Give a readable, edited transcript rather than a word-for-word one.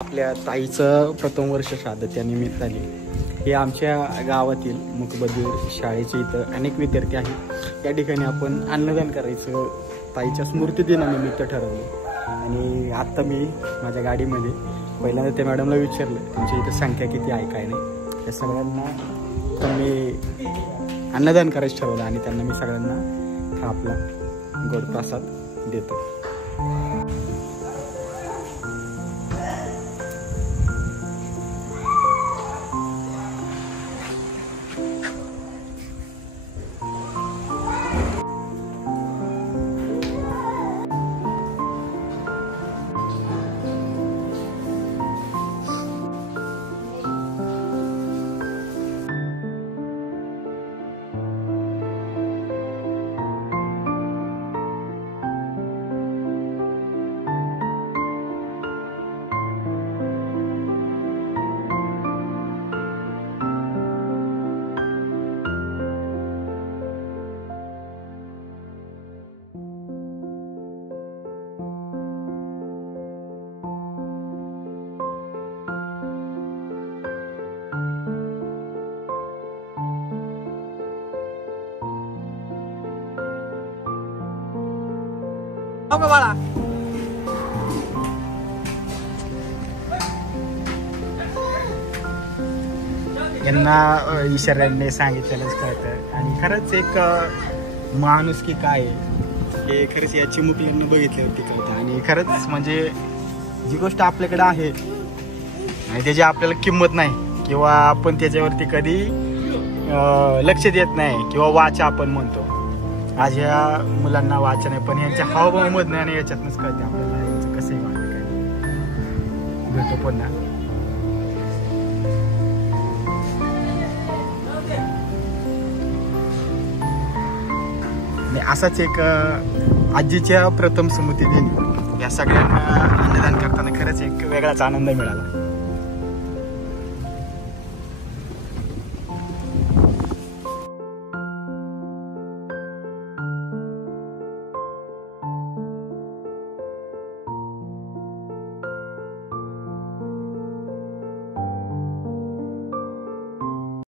आपल्या ताईचं प्रथम वर्ष श्राद्ध त्या निमित्ताने हे आमच्या गावातील मुकबधीर शाळेचे इथं अनेक विद्यार्थी आहेत. या ठिकाणी आपण अन्नदान करायचं ताईच्या स्मृती दिनानिमित्त ठरवलं. आणि आत्ता मी माझ्या गाडीमध्ये पहिल्यांदा त्या मॅडमला विचारलं तुमच्या इथं संख्या किती आहे काय नाही. त्या सगळ्यांना मी अन्नदान करायचं ठरवलं आणि त्यांना मी सगळ्यांना हा आपला गोड प्रसाद देतो. बाळा यांना ईश्वराने सांगितलेलंच कळतं. आणि खरंच एक माणूस की काय हे खरंच या चिमुकल्यांना बघितल्यावरती कळतं. आणि खरंच म्हणजे जी गोष्ट आपल्याकडे आहे आणि त्याची आपल्याला किंमत नाही किंवा आपण त्याच्यावरती कधी लक्ष देत नाही किंवा वाचा आपण म्हणतो. आज ह्या मुलांना वाचन आहे पण यांच्या हावभावामधनं आणि याच्यातनंच कळते आपल्याला यांचं कसंही वाटतं काय भेटतो पुन्हा. आणि असाच एक आजीच्या प्रथम स्मृती दिन या सगळ्यांना अन्नदान करताना खरंच एक वेगळाच आनंद मिळाला.